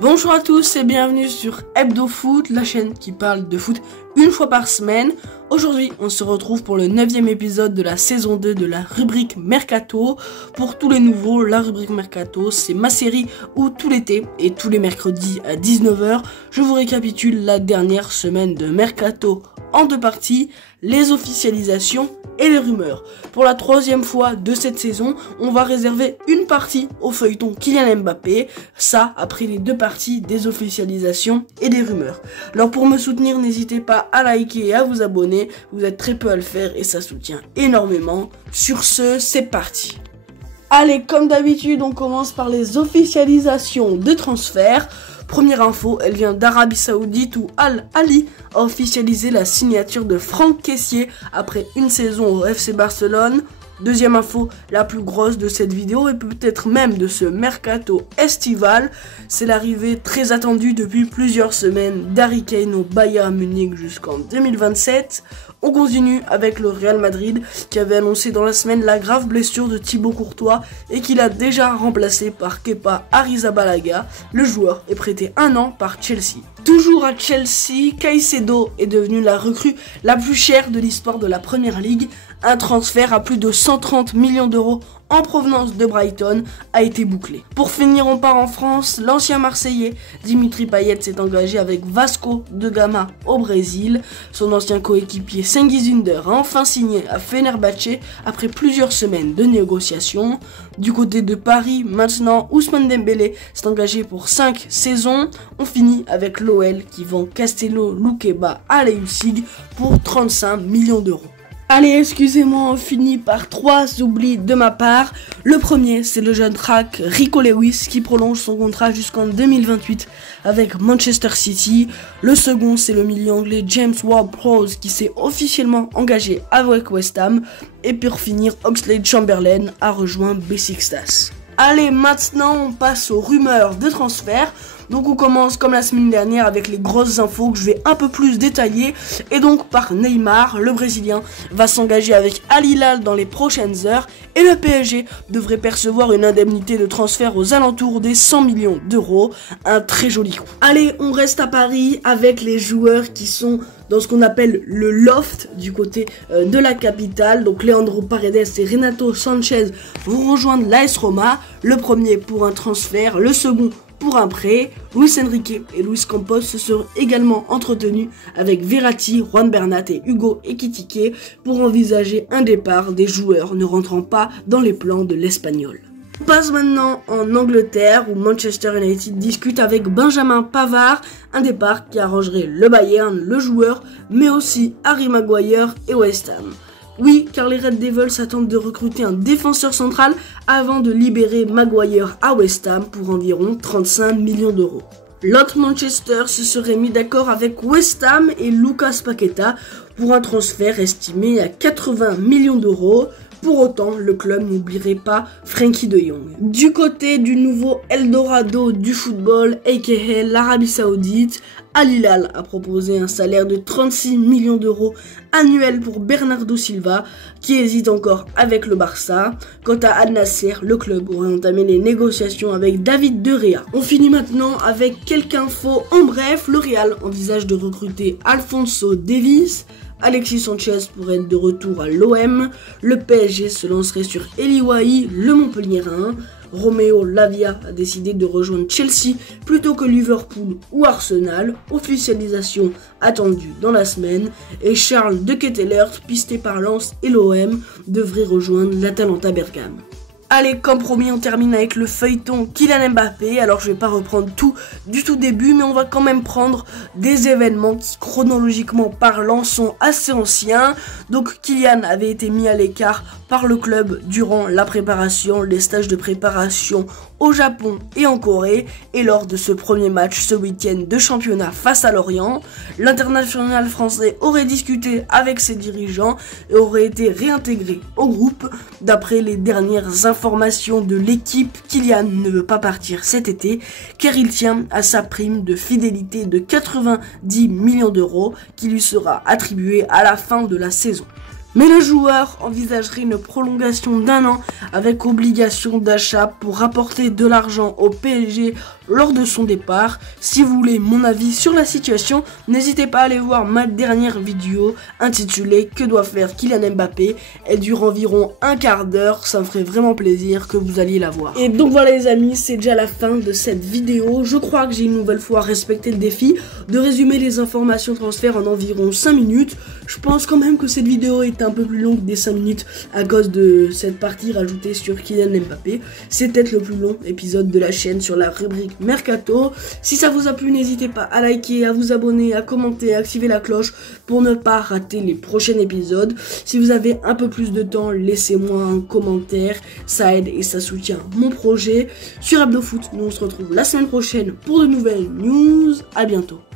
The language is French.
Bonjour à tous et bienvenue sur Hebdo Foot, la chaîne qui parle de foot une fois par semaine. Aujourd'hui, on se retrouve pour le 9e épisode de la saison 2 de la rubrique Mercato. Pour tous les nouveaux, la rubrique Mercato, c'est ma série où tout l'été et tous les mercredis à 19h, je vous récapitule la dernière semaine de Mercato en deux parties, les officialisations et les rumeurs. Pour la troisième fois de cette saison, on va réserver une partie au feuilleton Kylian Mbappé, ça après les deux parties des officialisations et des rumeurs. Alors pour me soutenir, n'hésitez pas à liker et à vous abonner, vous êtes très peu à le faire et ça soutient énormément. Sur ce, c'est parti. Allez, comme d'habitude, on commence par les officialisations de transferts. Première info, elle vient d'Arabie Saoudite où Al Ahly a officialisé la signature de Franck Kessié après une saison au FC Barcelone. Deuxième info, la plus grosse de cette vidéo et peut-être même de ce mercato estival, c'est l'arrivée très attendue depuis plusieurs semaines d'Harry Kane au Bayern Munich jusqu'en 2027. On continue avec le Real Madrid qui avait annoncé dans la semaine la grave blessure de Thibaut Courtois et qu'il a déjà remplacé par Kepa Arrizabalaga. Le joueur est prêté 1 an par Chelsea. Toujours à Chelsea, Caicedo est devenu la recrue la plus chère de l'histoire de la Première Ligue. Un transfert à plus de 130 millions d'euros en provenance de Brighton a été bouclé. Pour finir, on part en France. L'ancien Marseillais Dimitri Payet s'est engagé avec Vasco da Gama au Brésil. Son ancien coéquipier Cengiz Ünder a enfin signé à Fenerbahçe après plusieurs semaines de négociations. Du côté de Paris, maintenant, Ousmane Dembélé s'est engagé pour 5 saisons. On finit avec l'OL qui vend Castello Luqueba à Leipzig pour 35 millions d'euros. Allez, excusez-moi, on finit par 3 oublis de ma part. Le premier, c'est le jeune crack Rico Lewis qui prolonge son contrat jusqu'en 2028 avec Manchester City. Le second, c'est le milieu anglais James Ward-Prowse qui s'est officiellement engagé avec West Ham. Et pour finir, Oxlade-Chamberlain a rejoint Besiktas. Allez, maintenant, on passe aux rumeurs de transfert. Donc on commence comme la semaine dernière avec les grosses infos que je vais un peu plus détailler. Et donc par Neymar, le Brésilien va s'engager avec Al Hilal dans les prochaines heures. Et le PSG devrait percevoir une indemnité de transfert aux alentours des 100 millions d'euros. Un très joli coup. Allez, on reste à Paris avec les joueurs qui sont dans ce qu'on appelle le loft du côté de la capitale. Donc Leandro Paredes et Renato Sanchez vont rejoindre l'AS Roma. Le premier pour un transfert, le second pour un prêt. Luis Enrique et Luis Campos se seront également entretenus avec Verratti, Juan Bernat et Hugo Ekitike pour envisager un départ des joueurs ne rentrant pas dans les plans de l'Espagnol. On passe maintenant en Angleterre où Manchester United discute avec Benjamin Pavard, un départ qui arrangerait le Bayern, le joueur, mais aussi Harry Maguire et West Ham. Oui, car les Red Devils attendent de recruter un défenseur central avant de libérer Maguire à West Ham pour environ 35 millions d'euros. L'autre Manchester se serait mis d'accord avec West Ham et Lucas Paqueta pour un transfert estimé à 80 millions d'euros. Pour autant, le club n'oublierait pas Frenkie de Jong. Du côté du nouveau Eldorado du football, aka l'Arabie Saoudite, Al Hilal a proposé un salaire de 36 millions d'euros annuel pour Bernardo Silva, qui hésite encore avec le Barça. Quant à Al Nasser, le club aurait entamé les négociations avec David De Gea. On finit maintenant avec quelques infos. En bref, le Real envisage de recruter Alphonso Davies. Alexis Sanchez pourrait être de retour à l'OM. Le PSG se lancerait sur Eli Wahi, le Montpellierin. Romeo Lavia a décidé de rejoindre Chelsea plutôt que Liverpool ou Arsenal. Officialisation attendue dans la semaine. Et Charles De Kettelert, pisté par Lens et l'OM, devrait rejoindre l'Atalanta Bergame. Allez, comme promis, on termine avec le feuilleton Kylian Mbappé. Alors, je vais pas reprendre tout du tout début, mais on va quand même prendre des événements qui, chronologiquement parlant, sont assez anciens. Donc, Kylian avait été mis à l'écart par le club durant la préparation, les stages de préparation au Japon et en Corée. Et lors de ce premier match ce week-end de championnat face à Lorient, l'international français aurait discuté avec ses dirigeants et aurait été réintégré au groupe. D'après les dernières informations de l'équipe, Kylian ne veut pas partir cet été car il tient à sa prime de fidélité de 90 millions d'euros qui lui sera attribuée à la fin de la saison. Mais le joueur envisagerait une prolongation d'1 an avec obligation d'achat pour rapporter de l'argent au PSG lors de son départ. Si vous voulez mon avis sur la situation, n'hésitez pas à aller voir ma dernière vidéo intitulée Que doit faire Kylian Mbappé. Elle dure environ un quart d'heure, ça me ferait vraiment plaisir que vous alliez la voir. Et donc voilà les amis, c'est déjà la fin de cette vidéo. Je crois que j'ai une nouvelle fois respecté le défi de résumer les informations transferts en environ 5 minutes. Je pense quand même que cette vidéo est un peu plus longue des 5 minutes à cause de cette partie rajoutée sur Kylian Mbappé. C'est peut-être le plus long épisode de la chaîne sur la rubrique Mercato. Si ça vous a plu, n'hésitez pas à liker, à vous abonner, à commenter, à activer la cloche pour ne pas rater les prochains épisodes. Si vous avez un peu plus de temps, laissez-moi un commentaire, ça aide et ça soutient mon projet. Sur HebdoFoot, nous on se retrouve la semaine prochaine pour de nouvelles news. À bientôt.